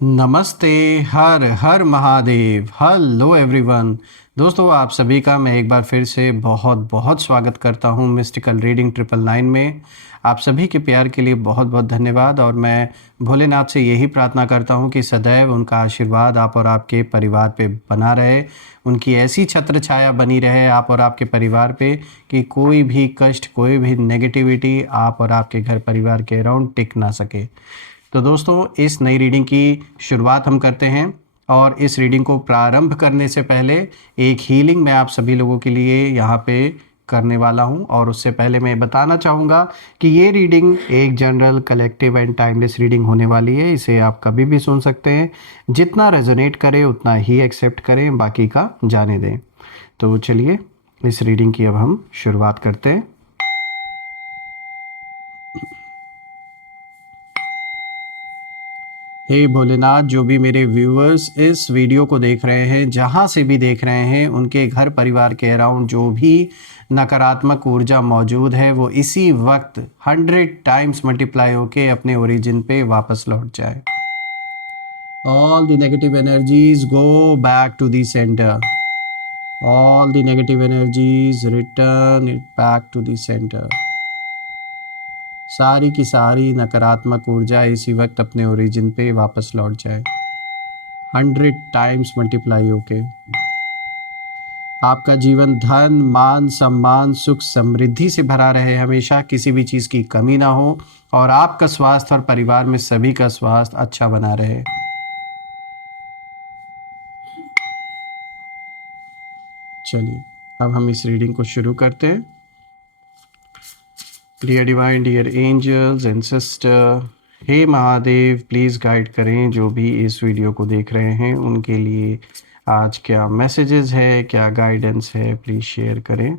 नमस्ते। हर हर महादेव। Hello everyone. दोस्तों, आप सभी का मैं एक बार फिर से बहुत बहुत स्वागत करता हूं मिस्टिकल रीडिंग 999 में। आप सभी के प्यार के लिए बहुत बहुत धन्यवाद। और मैं भोलेनाथ से यही प्रार्थना करता हूं कि सदैव उनका आशीर्वाद आप और आपके परिवार पे बना रहे, उनकी ऐसी छत्र छाया बनी रहे आप और आपके परिवार पे कि कोई भी कष्ट, कोई भी नेगेटिविटी आप और आपके घर परिवार के अराउंड टिक ना सके। तो दोस्तों, इस नई रीडिंग की शुरुआत हम करते हैं। और इस रीडिंग को प्रारंभ करने से पहले एक हीलिंग मैं आप सभी लोगों के लिए यहाँ पे करने वाला हूँ। और उससे पहले मैं बताना चाहूँगा कि ये रीडिंग एक general, collective and timeless reading होने वाली है। इसे आप कभी भी सुन सकते हैं। जितना रेजोनेट करे उतना ही एक्सेप्ट करें, बाकी का जाने दें। तो चलिए इस रीडिंग की अब हम शुरुआत करते हैं। हे भोलेनाथ, जो भी मेरे व्यूअर्स इस वीडियो को देख रहे हैं, जहाँ से भी देख रहे हैं, उनके घर परिवार के अराउंड जो भी नकारात्मक ऊर्जा मौजूद है वो इसी वक्त 100 टाइम्स मल्टीप्लाई होके अपने ओरिजिन पे वापस लौट जाए। All the negative energies go back to the centre. All the negative energies return it back to the centre. सारी की सारी नकारात्मक ऊर्जा इसी वक्त अपने ओरिजिन पे वापस लौट जाए, 100 टाइम्स मल्टीप्लाई होके। आपका जीवन धन, मान, सम्मान, सुख, समृद्धि से भरा रहे, हमेशा किसी भी चीज़ की कमी ना हो। और आपका स्वास्थ्य और परिवार में सभी का स्वास्थ्य अच्छा बना रहे। चलिए अब हम इस रीडिंग को शुरू करते हैं। Dear divine, dear angels and sister, हे महादेव, प्लीज़ गाइड करें जो भी इस वीडियो को देख रहे हैं उनके लिए आज क्या मैसेजेस है, क्या गाइडेंस है, प्लीज़ शेयर करें।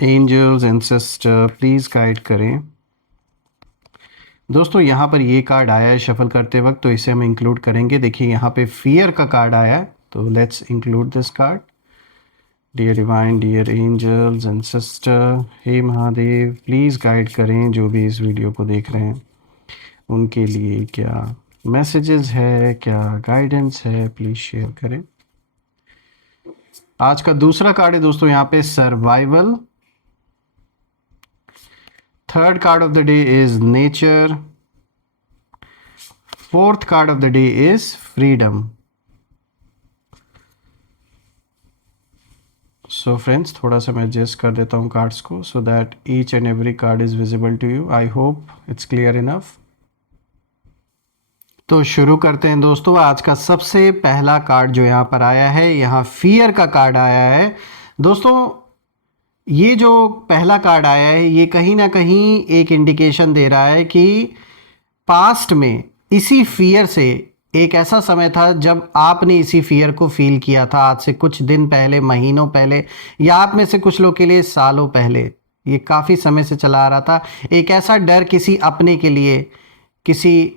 Angels and sister, please guide करें। दोस्तों, यहाँ पर ये कार्ड आया है शफल करते वक्त, तो इसे हम इंक्लूड करेंगे। देखिए यहाँ पे फियर का कार्ड आया है, तो let's include this card. Dear divine, dear angels and sister, हे महादेव, प्लीज़ गाइड करें जो भी इस वीडियो को देख रहे हैं उनके लिए क्या मैसेजेस है, क्या गाइडेंस है, प्लीज़ शेयर करें। आज का दूसरा कार्ड है दोस्तों यहाँ पे survival. Third card of the day is nature. Fourth card of the day is freedom. So friends, थोड़ा सा मैं एडजस्ट कर देता हूँ कार्ड्स को so that each and every card is visible to you. I hope it's clear enough. तो शुरू करते हैं दोस्तों। आज का सबसे पहला कार्ड जो यहाँ पर आया है, यहाँ फियर का कार्ड आया है। दोस्तों, ये जो पहला कार्ड आया है ये कहीं ना कहीं एक इंडिकेशन दे रहा है कि पास्ट में इसी फियर से एक ऐसा समय था जब आपने इसी फियर को फील किया था। आज से कुछ दिन पहले, महीनों पहले, या आप में से कुछ लोग के लिए सालों पहले, ये काफ़ी समय से चला आ रहा था। एक ऐसा डर किसी अपने के लिए, किसी,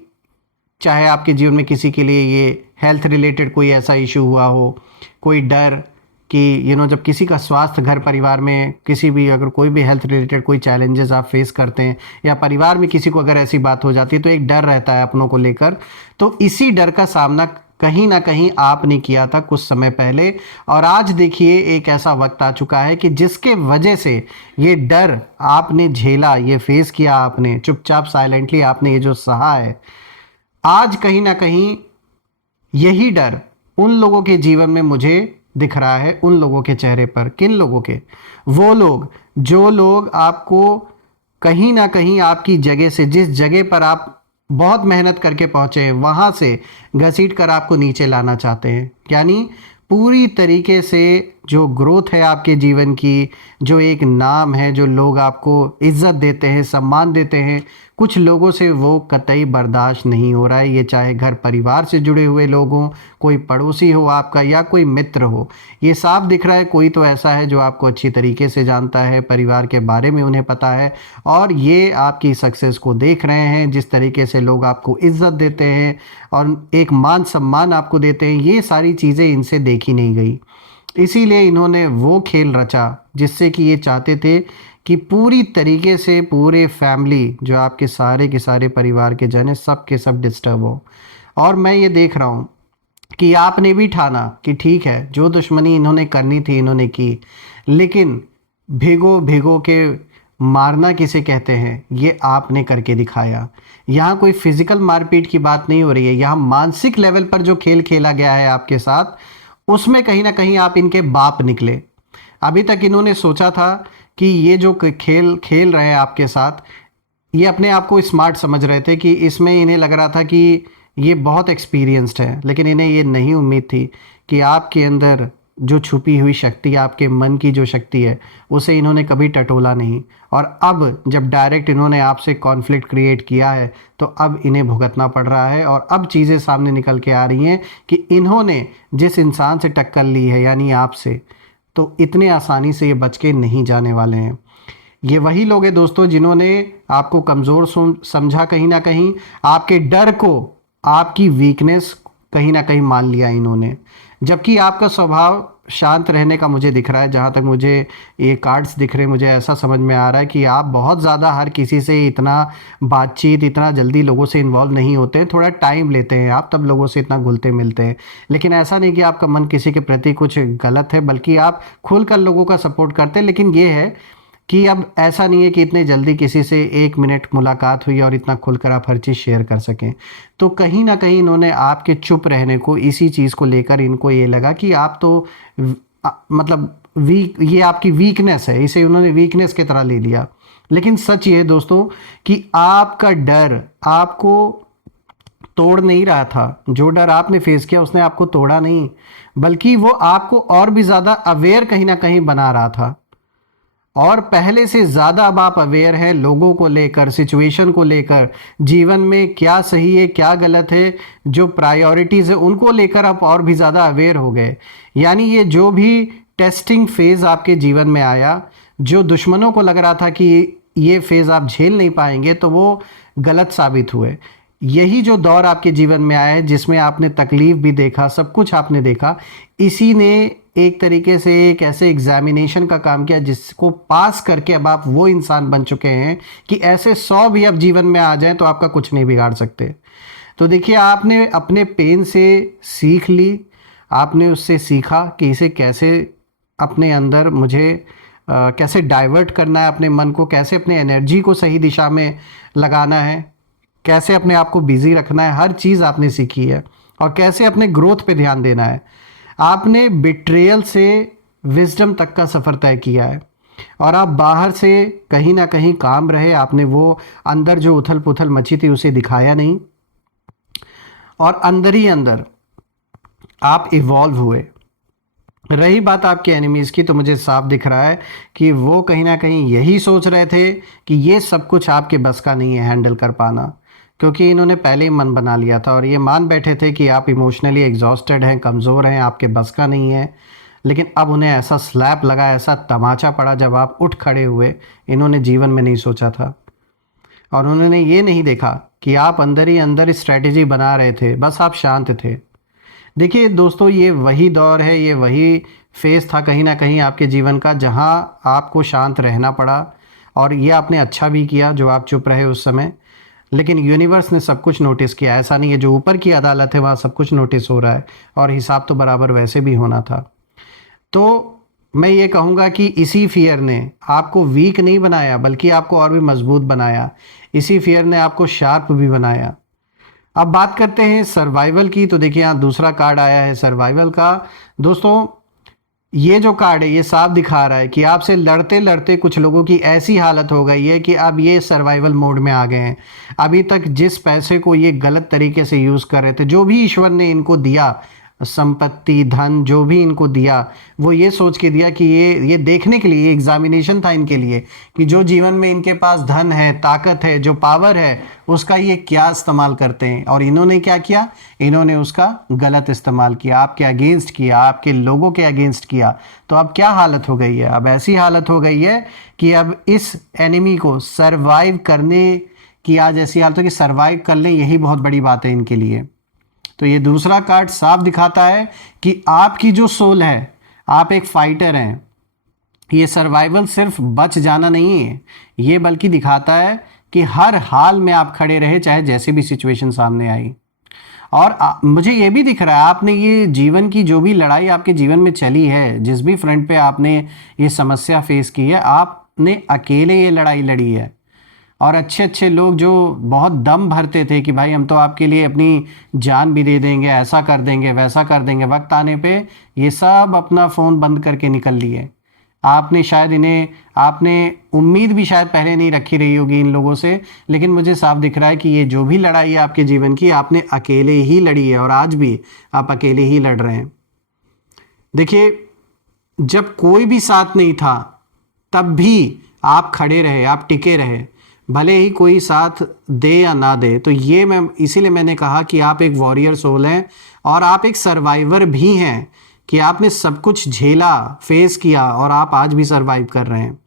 चाहे आपके जीवन में किसी के लिए ये हेल्थ रिलेटेड कोई ऐसा इशू हुआ हो, कोई डर कि जब किसी का स्वास्थ्य, घर परिवार में किसी भी, अगर कोई भी हेल्थ रिलेटेड कोई चैलेंजेस आप फेस करते हैं, या परिवार में किसी को अगर ऐसी बात हो जाती है तो एक डर रहता है अपनों को लेकर। तो इसी डर का सामना कहीं ना कहीं आपने किया था कुछ समय पहले। और आज देखिए एक ऐसा वक्त आ चुका है कि जिसके वजह से ये डर आपने झेला, ये फेस किया आपने, चुपचाप साइलेंटली आपने ये जो सहा है, आज कहीं ना कहीं यही डर उन लोगों के जीवन में मुझे दिख रहा है। उन लोगों के चेहरे पर, किन लोगों के? वो लोग, जो लोग आपको कहीं ना कहीं आपकी जगह से, जिस जगह पर आप बहुत मेहनत करके पहुंचे हैं, वहां से घसीट कर आपको नीचे लाना चाहते हैं। यानी पूरी तरीके से जो ग्रोथ है आपके जीवन की, जो एक नाम है, जो लोग आपको इज्जत देते हैं, सम्मान देते हैं, कुछ लोगों से वो कतई बर्दाश्त नहीं हो रहा है। ये चाहे घर परिवार से जुड़े हुए लोग हों, कोई पड़ोसी हो आपका, या कोई मित्र हो। ये साफ दिख रहा है कोई तो ऐसा है जो आपको अच्छी तरीके से जानता है, परिवार के बारे में उन्हें पता है, और ये आपकी सक्सेस को देख रहे हैं। जिस तरीके से लोग आपको इज्जत देते हैं और एक मान सम्मान आपको देते हैं, ये सारी चीज़ें इनसे देखी नहीं गई। इसीलिए इन्होंने वो खेल रचा जिससे कि ये चाहते थे कि पूरी तरीके से पूरे फैमिली जो आपके सारे के सारे परिवार के जन हैं सब के सब डिस्टर्ब हो। और मैं ये देख रहा हूँ कि आपने भी ठाना कि ठीक है जो दुश्मनी इन्होंने करनी थी इन्होंने की, लेकिन भिगो भिगो के मारना किसे कहते हैं ये आपने करके दिखाया। यहाँ कोई फिजिकल मारपीट की बात नहीं हो रही है, यहाँ मानसिक लेवल पर जो खेल खेला गया है आपके साथ उसमें कहीं ना कहीं आप इनके बाप निकले। अभी तक इन्होंने सोचा था कि ये जो खेल खेल रहे हैं आपके साथ, ये अपने आप को स्मार्ट समझ रहे थे कि इसमें इन्हें लग रहा था कि ये बहुत एक्सपीरियंस्ड है, लेकिन इन्हें ये नहीं उम्मीद थी कि आपके अंदर जो छुपी हुई शक्ति, आपके मन की जो शक्ति है उसे इन्होंने कभी टटोला नहीं। और अब जब डायरेक्ट इन्होंने आपसे कॉन्फ्लिक्ट क्रिएट किया है तो अब इन्हें भुगतना पड़ रहा है। और अब चीज़ें सामने निकल के आ रही हैं कि इन्होंने जिस इंसान से टक्कर ली है यानी आपसे, तो इतने आसानी से ये बच के नहीं जाने वाले हैं। ये वही लोग हैं दोस्तों जिन्होंने आपको कमज़ोर समझा, कहीं ना कहीं आपके डर को आपकी वीकनेस कहीं ना कहीं मान लिया इन्होंने। जबकि आपका स्वभाव शांत रहने का मुझे दिख रहा है, जहाँ तक मुझे ये कार्ड्स दिख रहे हैं मुझे ऐसा समझ में आ रहा है कि आप बहुत ज़्यादा हर किसी से इतना बातचीत, इतना जल्दी लोगों से इन्वॉल्व नहीं होते हैं, थोड़ा टाइम लेते हैं आप, तब लोगों से इतना घुलते मिलते हैं। लेकिन ऐसा नहीं कि आपका मन किसी के प्रति कुछ गलत है, बल्कि आप खुलकर लोगों का सपोर्ट करते हैं। लेकिन ये है कि अब ऐसा नहीं है कि इतने जल्दी किसी से 1 मिनट मुलाकात हुई और इतना खुलकर आप हर चीज़ शेयर कर सकें। तो कहीं ना कहीं इन्होंने आपके चुप रहने को, इसी चीज़ को लेकर इनको ये लगा कि आप तो मतलब वीक, ये आपकी वीकनेस है, इसे उन्होंने वीकनेस की तरह ले लिया। लेकिन सच ये है दोस्तों कि आपका डर आपको तोड़ नहीं रहा था। जो डर आपने फेस किया उसने आपको तोड़ा नहीं, बल्कि वो आपको और भी ज़्यादा अवेयर कहीं ना कहीं बना रहा था। और पहले से ज़्यादा अब आप अवेयर हैं लोगों को लेकर, सिचुएशन को लेकर, जीवन में क्या सही है क्या गलत है, जो प्रायोरिटीज़ है उनको लेकर आप और भी ज़्यादा अवेयर हो गए। यानी ये जो भी टेस्टिंग फेज़ आपके जीवन में आया, जो दुश्मनों को लग रहा था कि ये फेज़ आप झेल नहीं पाएंगे, तो वो गलत साबित हुए। यही जो दौर आपके जीवन में आया है जिसमें आपने तकलीफ़ भी देखा, सब कुछ आपने देखा, इसी ने एक तरीके से एक ऐसे एग्जामिनेशन का काम किया जिसको पास करके अब आप वो इंसान बन चुके हैं कि ऐसे 100 भी अब जीवन में आ जाएं तो आपका कुछ नहीं बिगाड़ सकते। तो देखिए, आपने अपने पेन से सीख ली, आपने उससे सीखा कि इसे कैसे अपने अंदर मुझे कैसे डाइवर्ट करना है, अपने मन को कैसे, अपने एनर्जी को सही दिशा में लगाना है, कैसे अपने आप को बिजी रखना है, हर चीज़ आपने सीखी है। और कैसे अपने ग्रोथ पे ध्यान देना है। आपने बिट्रेयल से विजडम तक का सफ़र तय किया है। और आप बाहर से कहीं ना कहीं काम रहे, आपने वो अंदर जो उथल पुथल मची थी उसे दिखाया नहीं, और अंदर ही अंदर आप इवॉल्व हुए। रही बात आपके एनिमीज़ की, तो मुझे साफ दिख रहा है कि वो कहीं ना कहीं यही सोच रहे थे कि ये सब कुछ आपके बस का नहीं है हैंडल कर पाना, क्योंकि इन्होंने पहले ही मन बना लिया था और ये मान बैठे थे कि आप इमोशनली एग्जॉस्टेड हैं, कमज़ोर हैं, आपके बस का नहीं है। लेकिन अब उन्हें ऐसा स्लैप लगा, ऐसा तमाचा पड़ा जब आप उठ खड़े हुए, इन्होंने जीवन में नहीं सोचा था। और उन्होंने ये नहीं देखा कि आप अंदर ही अंदर स्ट्रैटेजी बना रहे थे, बस आप शांत थे। देखिए दोस्तों, ये वही दौर है, ये वही फेज़ था कहीं ना कहीं आपके जीवन का जहां आपको शांत रहना पड़ा। और ये आपने अच्छा भी किया जो आप चुप रहे उस समय। लेकिन यूनिवर्स ने सब कुछ नोटिस किया, ऐसा नहीं है, जो ऊपर की अदालत है वहाँ सब कुछ नोटिस हो रहा है, और हिसाब तो बराबर वैसे भी होना था। तो मैं ये कहूँगा कि इसी फियर ने आपको वीक नहीं बनाया, बल्कि आपको और भी मजबूत बनाया। इसी फियर ने आपको शार्प भी बनाया। अब बात करते हैं सर्वाइवल की। तो देखिए, यहाँ दूसरा कार्ड आया है सर्वाइवल का। दोस्तों, ये जो कार्ड है ये साफ दिखा रहा है कि आपसे लड़ते लड़ते कुछ लोगों की ऐसी हालत हो गई है कि अब ये सर्वाइवल मोड में आ गए हैं। अभी तक जिस पैसे को ये गलत तरीके से यूज़ कर रहे थे, जो भी ईश्वर ने इनको दिया, संपत्ति, धन, जो भी इनको दिया, वो ये सोच के दिया कि ये देखने के लिए, एग्जामिनेशन था इनके लिए कि जो जीवन में इनके पास धन है, ताकत है, जो पावर है, उसका ये क्या इस्तेमाल करते हैं। और इन्होंने क्या किया, इन्होंने उसका गलत इस्तेमाल किया, आपके अगेंस्ट किया, आपके लोगों के अगेंस्ट किया। तो अब क्या हालत हो गई है, अब ऐसी हालत हो गई है कि अब इस एनिमी को सर्वाइव करने की आज ऐसी हालत है कि सर्वाइव कर लें, यही बहुत बड़ी बात है इनके लिए। तो ये दूसरा कार्ड साफ दिखाता है कि आपकी जो सोल है, आप एक फाइटर हैं, ये सर्वाइवल सिर्फ बच जाना नहीं है, ये बल्कि दिखाता है कि हर हाल में आप खड़े रहे, चाहे जैसी भी सिचुएशन सामने आई। और मुझे ये भी दिख रहा है आपने ये जीवन की जो भी लड़ाई आपके जीवन में चली है, जिस भी फ्रंट पे आपने ये समस्या फेस की है, आपने अकेले ये लड़ाई लड़ी है। और अच्छे अच्छे लोग जो बहुत दम भरते थे कि भाई हम तो आपके लिए अपनी जान भी दे देंगे, ऐसा कर देंगे, वैसा कर देंगे, वक्त आने पे ये सब अपना फ़ोन बंद करके निकल लिए। आपने शायद इन्हें, आपने उम्मीद भी शायद पहले नहीं रखी रही होगी इन लोगों से, लेकिन मुझे साफ दिख रहा है कि ये जो भी लड़ाई है आपके जीवन की, आपने अकेले ही लड़ी है और आज भी आप अकेले ही लड़ रहे हैं। देखिए, जब कोई भी साथ नहीं था तब भी आप खड़े रहे, आप टिके रहे, भले ही कोई साथ दे या ना दे। तो ये मैं इसीलिए मैंने कहा कि आप एक वॉरियर सोल हैं और आप एक सर्वाइवर भी हैं, कि आपने सब कुछ झेला, फेस किया और आप आज भी सर्वाइव कर रहे हैं।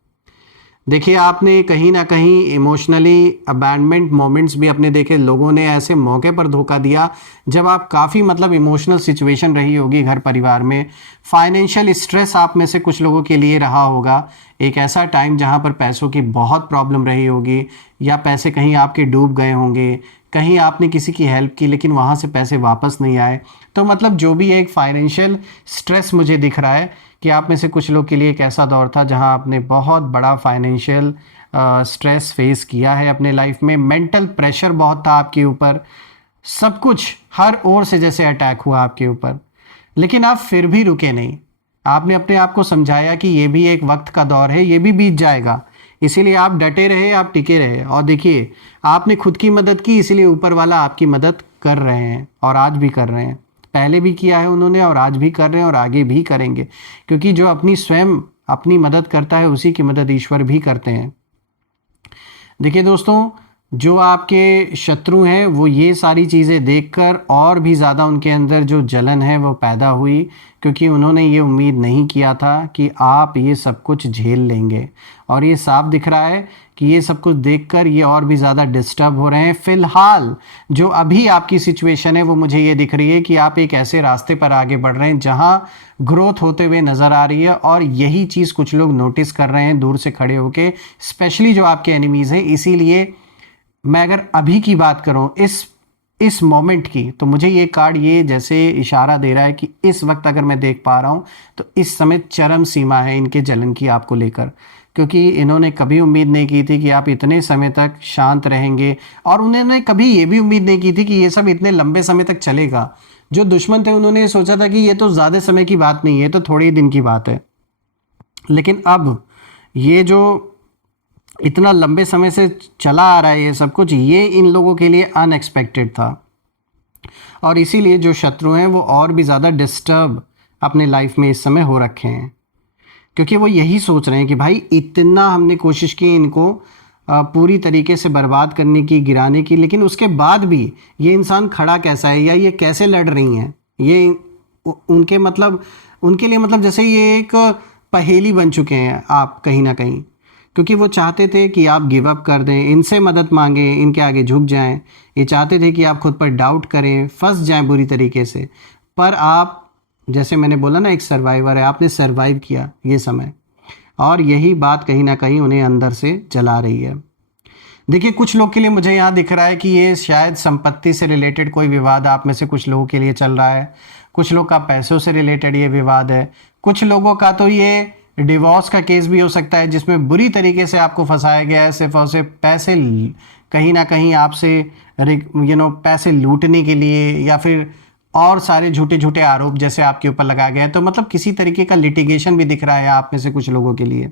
देखिए, आपने कहीं ना कहीं इमोशनली अबैंडमेंट मोमेंट्स भी अपने देखे, लोगों ने ऐसे मौके पर धोखा दिया जब आप काफ़ी मतलब इमोशनल सिचुएशन रही होगी घर परिवार में। फाइनेंशियल स्ट्रेस आप में से कुछ लोगों के लिए रहा होगा, एक ऐसा टाइम जहां पर पैसों की बहुत प्रॉब्लम रही होगी, या पैसे कहीं आपके डूब गए होंगे, कहीं आपने किसी की हेल्प की लेकिन वहाँ से पैसे वापस नहीं आए। तो मतलब जो भी एक फाइनेंशियल स्ट्रेस मुझे दिख रहा है कि आप में से कुछ लोग के लिए एक ऐसा दौर था जहां आपने बहुत बड़ा फाइनेंशियल स्ट्रेस फेस किया है अपने लाइफ में। मेंटल प्रेशर बहुत था आपके ऊपर, सब कुछ हर ओर से जैसे अटैक हुआ आपके ऊपर, लेकिन आप फिर भी रुके नहीं। आपने अपने आप को समझाया कि ये भी एक वक्त का दौर है, ये भी बीत जाएगा, इसीलिए आप डटे रहे, आप टिके रहे। और देखिए, आपने खुद की मदद की, इसीलिए ऊपर वाला आपकी मदद कर रहे हैं और आज भी कर रहे हैं। पहले भी किया है उन्होंने और आज भी कर रहे हैं और आगे भी करेंगे, क्योंकि जो अपनी स्वयं अपनी मदद करता है उसी की मदद ईश्वर भी करते हैं। देखिए दोस्तों, जो आपके शत्रु हैं वो ये सारी चीज़ें देखकर और भी ज़्यादा उनके अंदर जो जलन है वो पैदा हुई, क्योंकि उन्होंने ये उम्मीद नहीं किया था कि आप ये सब कुछ झेल लेंगे। और ये साफ दिख रहा है कि ये सब कुछ देखकर ये और भी ज़्यादा डिस्टर्ब हो रहे हैं। फ़िलहाल जो अभी आपकी सिचुएशन है वो मुझे ये दिख रही है कि आप एक ऐसे रास्ते पर आगे बढ़ रहे हैं जहाँ ग्रोथ होते हुए नज़र आ रही है, और यही चीज़ कुछ लोग नोटिस कर रहे हैं दूर से खड़े होके, स्पेशली जो आपके एनिमीज़ हैं। इसीलिए मैं अगर अभी की बात करूं इस मोमेंट की, तो मुझे ये कार्ड ये जैसे इशारा दे रहा है कि इस वक्त अगर मैं देख पा रहा हूं तो इस समय चरम सीमा है इनके जलन की आपको लेकर, क्योंकि इन्होंने कभी उम्मीद नहीं की थी कि आप इतने समय तक शांत रहेंगे, और उन्होंने कभी ये भी उम्मीद नहीं की थी कि ये सब इतने लंबे समय तक चलेगा। जो दुश्मन थे उन्होंने सोचा था कि ये तो ज़्यादा समय की बात नहीं है, तो थोड़े ही दिन की बात है। लेकिन अब ये जो इतना लंबे समय से चला आ रहा है ये सब कुछ, ये इन लोगों के लिए अनएक्सपेक्टेड था, और इसीलिए जो शत्रु हैं वो और भी ज़्यादा डिस्टर्ब अपने लाइफ में इस समय हो रखे हैं, क्योंकि वो यही सोच रहे हैं कि भाई इतना हमने कोशिश की इनको पूरी तरीके से बर्बाद करने की, गिराने की, लेकिन उसके बाद भी ये इंसान खड़ा कैसा है, या ये कैसे लड़ रही हैं। ये उनके मतलब उनके लिए मतलब जैसे ये एक पहेली बन चुके हैं आप कहीं ना कहीं, क्योंकि वो चाहते थे कि आप गिव अप कर दें, इनसे मदद मांगें, इनके आगे झुक जाएं। ये चाहते थे कि आप खुद पर डाउट करें, फंस जाएं बुरी तरीके से। पर आप, जैसे मैंने बोला ना, एक सर्वाइवर है, आपने सर्वाइव किया ये समय, और यही बात कहीं ना कहीं उन्हें अंदर से जला रही है। देखिए, कुछ लोग के लिए मुझे यहाँ दिख रहा है कि ये शायद संपत्ति से रिलेटेड कोई विवाद आप में से कुछ लोगों के लिए चल रहा है। कुछ लोग का पैसों से रिलेटेड ये विवाद है। कुछ लोगों का तो ये डिवोर्स का केस भी हो सकता है, जिसमें बुरी तरीके से आपको फंसाया गया है, सिर्फ और सिर्फ पैसे, कहीं ना कहीं आपसे पैसे लूटने के लिए, या फिर और सारे झूठे झूठे आरोप जैसे आपके ऊपर लगाया गया है। तो मतलब किसी तरीके का लिटिगेशन भी दिख रहा है आप में से कुछ लोगों के लिए।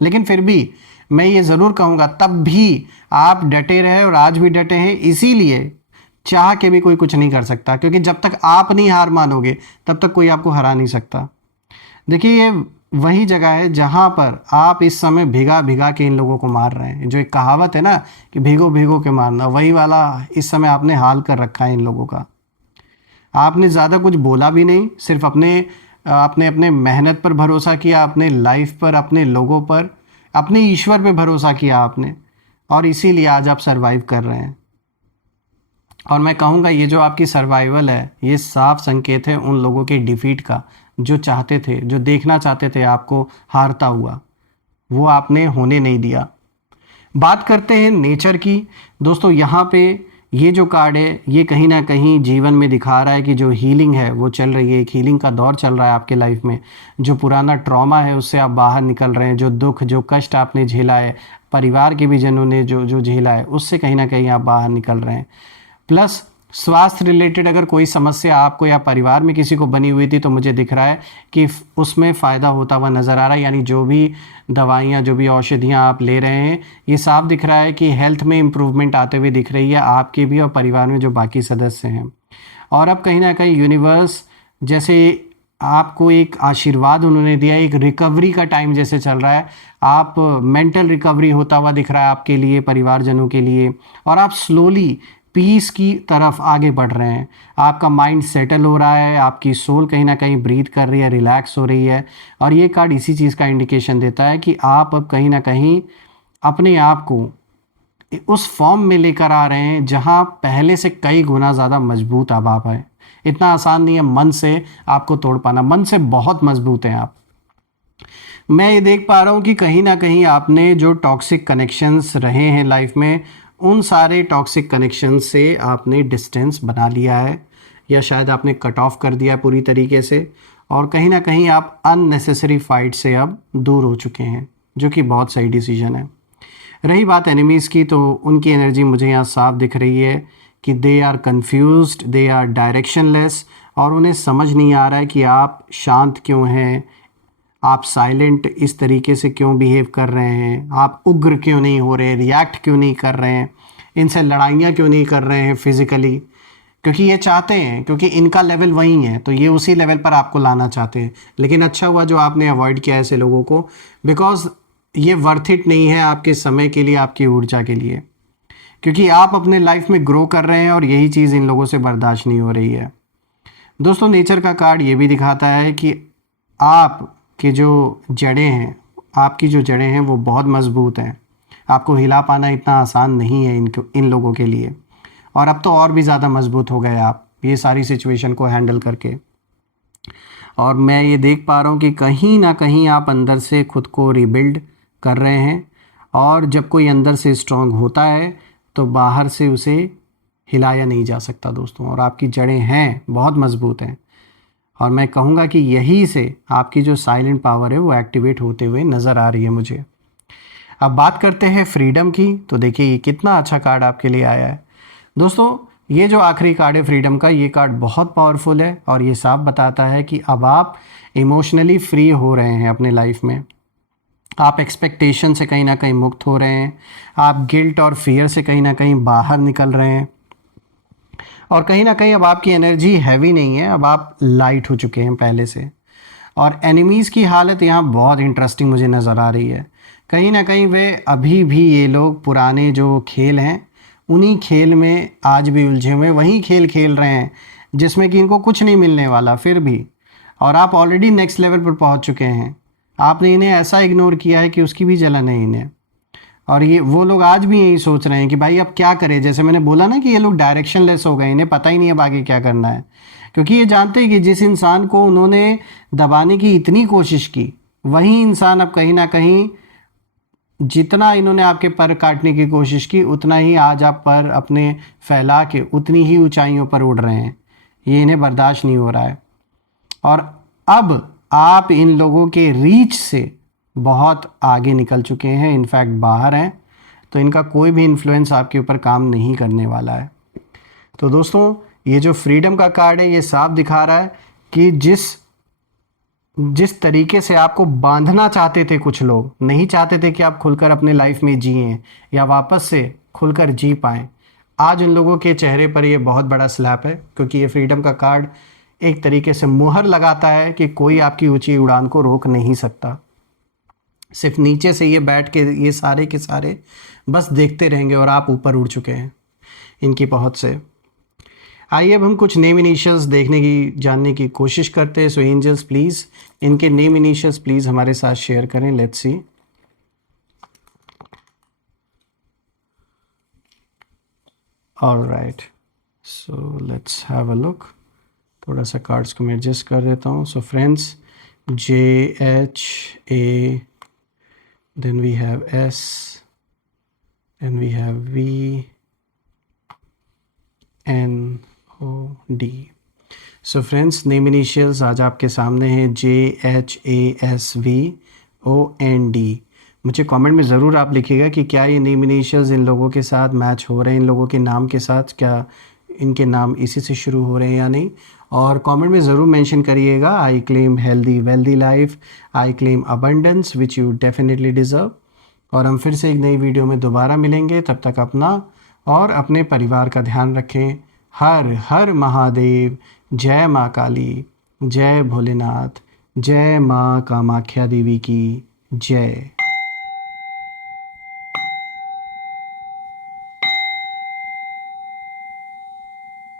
लेकिन फिर भी मैं ये ज़रूर कहूँगा, तब भी आप डटे रहे और आज भी डटे हैं। इसीलिए चाह के भी कोई कुछ नहीं कर सकता, क्योंकि जब तक आप नहीं हार मानोगे तब तक कोई आपको हरा नहीं सकता। देखिए, ये वही जगह है जहाँ पर आप इस समय भिगा भिगा के इन लोगों को मार रहे हैं। जो एक कहावत है ना कि भीगो भीगो के मारना, वही वाला इस समय आपने हाल कर रखा है इन लोगों का। आपने ज़्यादा कुछ बोला भी नहीं, सिर्फ अपने मेहनत पर भरोसा किया, अपने लाइफ पर, अपने लोगों पर, अपने ईश्वर पे भरोसा किया आपने, और इसीलिए आज आप सरवाइव कर रहे हैं। और मैं कहूँगा ये जो आपकी सर्वाइवल है, ये साफ संकेत है उन लोगों के डिफीट का जो चाहते थे, जो देखना चाहते थे आपको हारता हुआ। वो आपने होने नहीं दिया। बात करते हैं नेचर की। दोस्तों यहाँ पे ये जो कार्ड है ये कहीं ना कहीं जीवन में दिखा रहा है कि जो हीलिंग है वो चल रही है, एक हीलिंग का दौर चल रहा है आपके लाइफ में। जो पुराना ट्रॉमा है उससे आप बाहर निकल रहे हैं, जो दुख जो कष्ट आपने झेला है, परिवार के भी जनों ने जो जो झेला है, उससे कहीं ना कहीं आप बाहर निकल रहे हैं। प्लस स्वास्थ्य रिलेटेड अगर कोई समस्या आपको या परिवार में किसी को बनी हुई थी तो मुझे दिख रहा है कि उसमें फ़ायदा होता हुआ नज़र आ रहा है। यानी जो भी दवाइयाँ जो भी औषधियाँ आप ले रहे हैं, ये साफ दिख रहा है कि हेल्थ में इम्प्रूवमेंट आते हुए दिख रही है आपके भी और परिवार में जो बाकी सदस्य हैं। और अब कहीं ना कहीं यूनिवर्स जैसे आपको एक आशीर्वाद उन्होंने दिया, एक रिकवरी का टाइम जैसे चल रहा है। आप मेंटल रिकवरी होता हुआ दिख रहा है आपके लिए, परिवारजनों के लिए, और आप स्लोली पीस की तरफ आगे बढ़ रहे हैं। आपका माइंड सेटल हो रहा है, आपकी सोल कहीं ना कहीं ब्रीथ कर रही है, रिलैक्स हो रही है। और ये कार्ड इसी चीज़ का इंडिकेशन देता है कि आप अब कहीं ना कहीं अपने आप को उस फॉर्म में लेकर आ रहे हैं जहां पहले से कई गुना ज़्यादा मजबूत अब आप हैं। इतना आसान नहीं है मन से आपको तोड़ पाना, मन से बहुत मजबूत हैं आप। मैं ये देख पा रहा हूँ कि कहीं ना कहीं आपने जो टॉक्सिक कनेक्शंस रहे हैं लाइफ में, उन सारे टॉक्सिक कनेक्शन से आपने डिस्टेंस बना लिया है, या शायद आपने कट ऑफ कर दिया है पूरी तरीके से। और कहीं ना कहीं आप अननेसेसरी फाइट से अब दूर हो चुके हैं, जो कि बहुत सही डिसीजन है। रही बात एनिमीज़ की, तो उनकी एनर्जी मुझे यहाँ साफ दिख रही है कि they are confused, they are directionless, और उन्हें समझ नहीं आ रहा है कि आप शांत क्यों हैं, आप साइलेंट इस तरीके से क्यों बिहेव कर रहे हैं, आप उग्र क्यों नहीं हो रहे, रिएक्ट क्यों नहीं कर रहे हैं, इनसे लड़ाइयाँ क्यों नहीं कर रहे हैं फिज़िकली। क्योंकि ये चाहते हैं, क्योंकि इनका लेवल वही है, तो ये उसी लेवल पर आपको लाना चाहते हैं। लेकिन अच्छा हुआ जो आपने अवॉइड किया ऐसे लोगों को, बिकॉज ये वर्थ इट नहीं है आपके समय के लिए, आपकी ऊर्जा के लिए। क्योंकि आप अपने लाइफ में ग्रो कर रहे हैं और यही चीज़ इन लोगों से बर्दाश्त नहीं हो रही है। दोस्तों नेचर का कार्ड ये भी दिखाता है कि आप की जो जड़ें हैं, आपकी जो जड़ें हैं वो बहुत मज़बूत हैं। आपको हिला पाना इतना आसान नहीं है इन लोगों के लिए। और अब तो और भी ज़्यादा मज़बूत हो गए आप ये सारी सिचुएशन को हैंडल करके। और मैं ये देख पा रहा हूँ कि कहीं ना कहीं आप अंदर से खुद को रिबिल्ड कर रहे हैं। और जब कोई अंदर से स्ट्रांग होता है तो बाहर से उसे हिलाया नहीं जा सकता दोस्तों। और आपकी जड़ें हैं बहुत मज़बूत हैं, और मैं कहूँगा कि यही से आपकी जो साइलेंट पावर है वो एक्टिवेट होते हुए नज़र आ रही है मुझे। अब बात करते हैं फ्रीडम की। तो देखिए ये कितना अच्छा कार्ड आपके लिए आया है दोस्तों। ये जो आखिरी कार्ड है फ्रीडम का, ये कार्ड बहुत पावरफुल है और ये साफ बताता है कि अब आप इमोशनली फ्री हो रहे हैं अपने लाइफ में। आप एक्सपेक्टेशन से कहीं ना कहीं मुक्त हो रहे हैं, आप गिल्ट और फियर से कहीं ना कहीं बाहर निकल रहे हैं, और कहीं ना कहीं अब आपकी एनर्जी हैवी नहीं है, अब आप लाइट हो चुके हैं पहले से। और एनिमीज़ की हालत यहाँ बहुत इंटरेस्टिंग मुझे नज़र आ रही है। कहीं ना कहीं वे अभी भी, ये लोग पुराने जो खेल हैं उन्हीं खेल में आज भी उलझे हुए, वही खेल खेल रहे हैं जिसमें कि इनको कुछ नहीं मिलने वाला फिर भी। और आप ऑलरेडी नेक्स्ट लेवल पर पहुंच चुके हैं, आपने इन्हें ऐसा इग्नोर किया है कि उसकी भी जलन है इन्हें। और ये वो लोग आज भी यही सोच रहे हैं कि भाई अब क्या करें। जैसे मैंने बोला ना कि ये लोग डायरेक्शनलेस हो गए, इन्हें पता ही नहीं है आगे क्या करना है। क्योंकि ये जानते हैं कि जिस इंसान को उन्होंने दबाने की इतनी कोशिश की, वही इंसान अब कहीं ना कहीं, जितना इन्होंने आपके पर काटने की कोशिश की, उतना ही आज आप पर अपने फैला के उतनी ही ऊंचाइयों पर उड़ रहे हैं। ये इन्हें बर्दाश्त नहीं हो रहा है। और अब आप इन लोगों के रीच से बहुत आगे निकल चुके हैं, इनफैक्ट बाहर हैं। तो इनका कोई भी इन्फ्लुएंस आपके ऊपर काम नहीं करने वाला है। तो दोस्तों ये जो फ्रीडम का कार्ड है ये साफ दिखा रहा है कि जिस तरीके से आपको बांधना चाहते थे कुछ लोग, नहीं चाहते थे कि आप खुलकर अपने लाइफ में जिएं या वापस से खुलकर जी पाएं, आज उन लोगों के चेहरे पर ये बहुत बड़ा स्लैप है। क्योंकि ये फ्रीडम का कार्ड एक तरीके से मुहर लगाता है कि कोई आपकी ऊंची उड़ान को रोक नहीं सकता। सिर्फ नीचे से ये बैठ के ये सारे के सारे बस देखते रहेंगे और आप ऊपर उड़ चुके हैं इनकी पहुंच से। आइए अब हम कुछ नेम इनिशियल्स देखने की, जानने की कोशिश करते हैं। सो एंजल्स प्लीज़ इनके नेम इनिशियल्स प्लीज़ हमारे साथ शेयर करें। Let's see. Alright, so let's have a look. थोड़ा सा कार्ड्स को मैं एडजस्ट कर देता हूँ। So friends, JHA then we have S, then we have V, N, O, D. So friends, name initials आज आपके सामने हैं JHASVOND। मुझे कमेंट में ज़रूर आप लिखिएगा कि क्या ये नेम इनिशियल्स इन लोगों के साथ मैच हो रहे हैं, इन लोगों के नाम के साथ, क्या इनके नाम इसी से शुरू हो रहे हैं या नहीं। और कमेंट में ज़रूर मेंशन करिएगा, I claim healthy wealthy life, I claim abundance which you definitely deserve. और हम फिर से एक नई वीडियो में दोबारा मिलेंगे, तब तक अपना और अपने परिवार का ध्यान रखें। हर हर महादेव। जय माँ काली, जय भोलेनाथ, जय माँ कामाख्या देवी की जय।